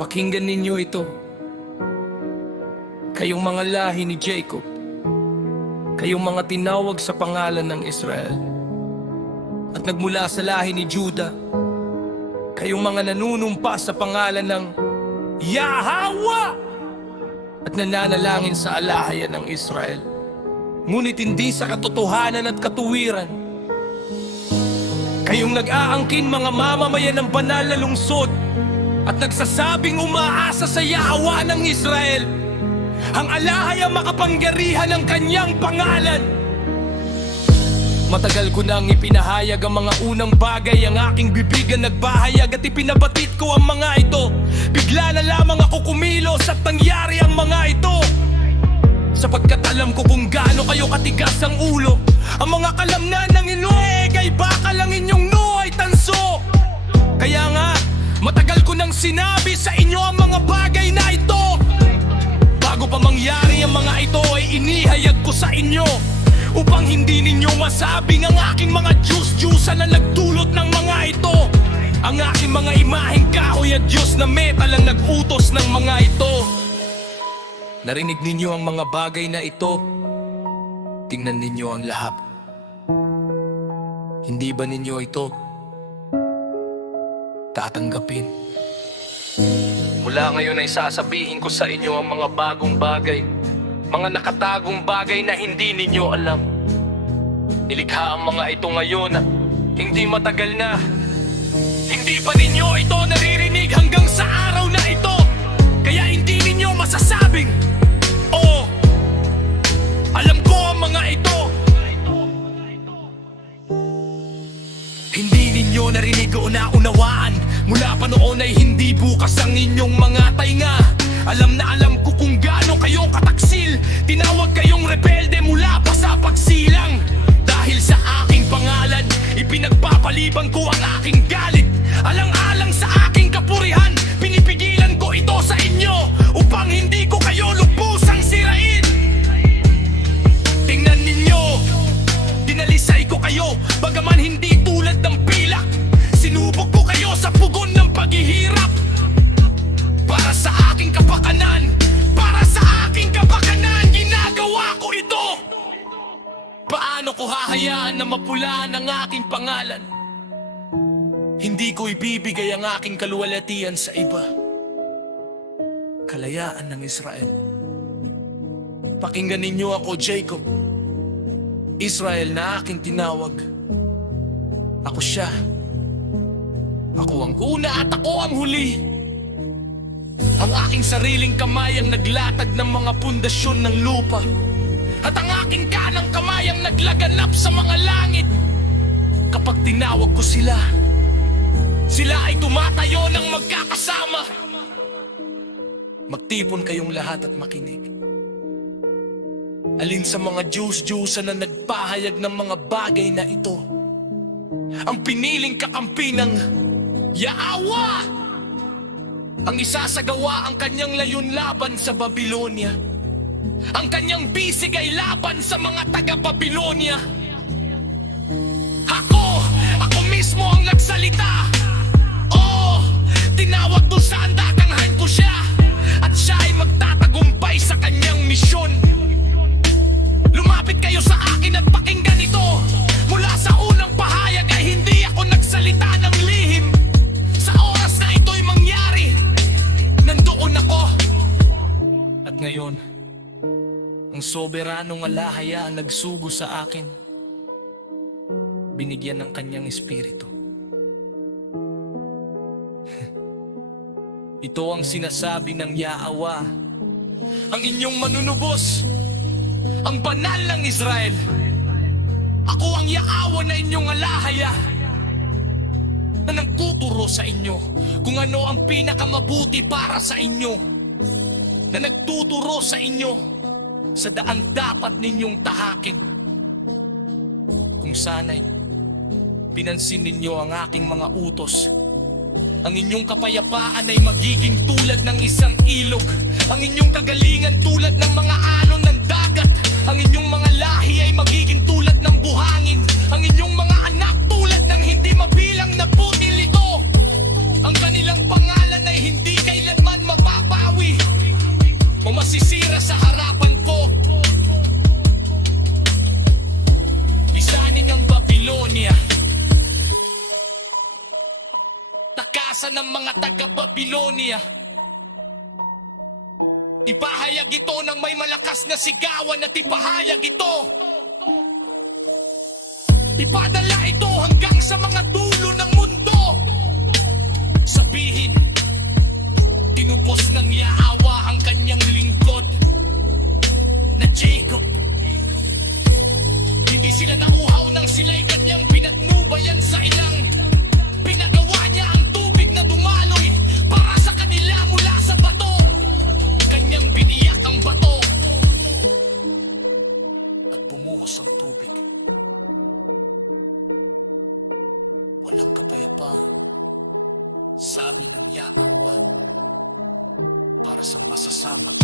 Pakinggan ninyo ito. Kayong mga lahi ni Jacob, kayong mga tinawag sa pangalan ng Israel, at nagmula sa lahi ni Judah, kayong mga nanunumpa sa pangalan ng Yahweh at nananalangin sa alahayan ng Israel, ngunit hindi sa katotohanan at katuwiran. Kayong nag-aangkin mga mamamayan ng banal na lungsod at nagsasabing umaasa sa Yahweh ng Israel, ang alahayang makapangyarihan ng kanyang pangalan. Matagal ko nang ipinahayag ang mga unang bagay, ang aking bibigan nagbahayag at ipinabatid ko ang mga ito. Bigla na lamang ako kumilos at nangyari ang mga ito, sapagkat alam ko kung gaano kayo katigas ang ulo. Ang mga kalamnan ng inueg ay baka lang inyong ay tanso. Kaya nga, matagal ko nang sinabi sa inyo ang mga bagay na ito. Bago pa mangyari ang mga ito ay inihayag ko sa inyo, upang hindi ninyo masabing ang aking mga Diyos-Diyosan na nagdulot ng mga ito. Ang aking mga imaheng kahoy at Diyos na metal ang nag-utos ng mga ito. Narinig ninyo ang mga bagay na ito. Tingnan ninyo ang lahat. Hindi ba ninyo ito tatanggapin? Mula ngayon ay sasabihin ko sa inyo ang mga bagong bagay, mga nakatagong bagay na hindi ninyo alam. Nilikha ang mga ito ngayon at hindi matagal na. Hindi pa ninyo ito naririnig hanggang sa araw na ito. Kaya hindi ninyo masasabing, "Oh, alam ko ang mga ito." Hindi ninyo narinig o naunawaan. Mula pa noon ay hindi bukas ang inyong mga tainga. Alam na alam ko kung gaano kayo kataksil. Tinawag kayong rebelde mula pa sa pagsilang. Dahil sa aking pangalan, ipinagpapaliban ko ang aking galit. Alang-alang sa aking kapurihan, pinipigilan ko ito sa inyo, upang hindi ko kayo lubusang sirain. Tingnan ninyo, dinalisay ko kayo, bagaman hindi tulad ng pilak. Sinubok ko kayo sa pugon ng paghihirap. Para sa aking kapakanan, para sa aking kapakanan, ginagawa ko ito. Paano ko hahayaan na mapulaan ang aking pangalan? Hindi ko ibibigay ang aking kaluwalhatian sa iba. Kalayaan ng Israel. Pakinggan ninyo ako, Jacob, Israel na aking tinawag. Ako siya. Ako ang una at ako ang huli. Ang aking sariling kamay ang naglatag ng mga pundasyon ng lupa, at ang aking kanang kamay ang naglaganap sa mga langit. Kapag tinawag ko sila, sila ay tumatayo ng magkakasama. Magtipon kayong lahat at makinig. Alin sa mga Diyos-Diyosan na nagpahayag ng mga bagay na ito ang piniling kakampi ng Yahweh, ang isasagawa ang kanyang layon laban sa Babylonia. Ang kanyang bisig ay laban sa mga taga-Babylonia. Ako mismo ang nagsalita. Oh, tinawag doon sa andakanghan ko siya, at siya ay magtatagumpay sa kanyang misyon. Lumapit kayo sa akin at pakinggan ito. Mula sa unang pahayag ay hindi ako nagsalita ng lihim. Sa oras na ito'y mangyari, nandoon ako. At ngayon, ang soberanong alahaya ang nagsugo sa akin, binigyan ng kanyang espiritu. Ito ang sinasabi ng Yahweh, ang inyong manunubos, ang banal ng Israel. Ako ang Yahweh na inyong alahaya, na nagtuturo sa inyo kung ano ang pinakamabuti para sa inyo, na nagtuturo sa inyo sa daang dapat ninyong tahakin. Kung sana'y pinansin ninyo ang aking mga utos, ang inyong kapayapaan ay magiging tulad ng isang ilog, ang inyong kagalingan tulad ng mga alon ng dagat, ang inyong mga lahi ay magiging tulad ng buhangin, ang inyong mga anak tulad ng hindi mabilang na putil ito. Ang kanilang pangalan ay hindi kailanman ng mga taga-Babylonia. Ipahayag ito ng may malakas na sigawan at ipahayag ito. Ipadala ito hanggang sa mga dulo ng mundo. Sabihin, tinubos ng Yahweh ang kanyang lingkod na Jacob. Hindi sila nauhaw nang sila'y kanyang pinatnubayan sa ilang. Pinagawa niya ang tubig na dumaloy para sa kanila mula sa bato. Kanyang biniyak ang bato at bumuhos ang tubig. Walang kapayapaan, sabi ng Yahweh, para sa masasamang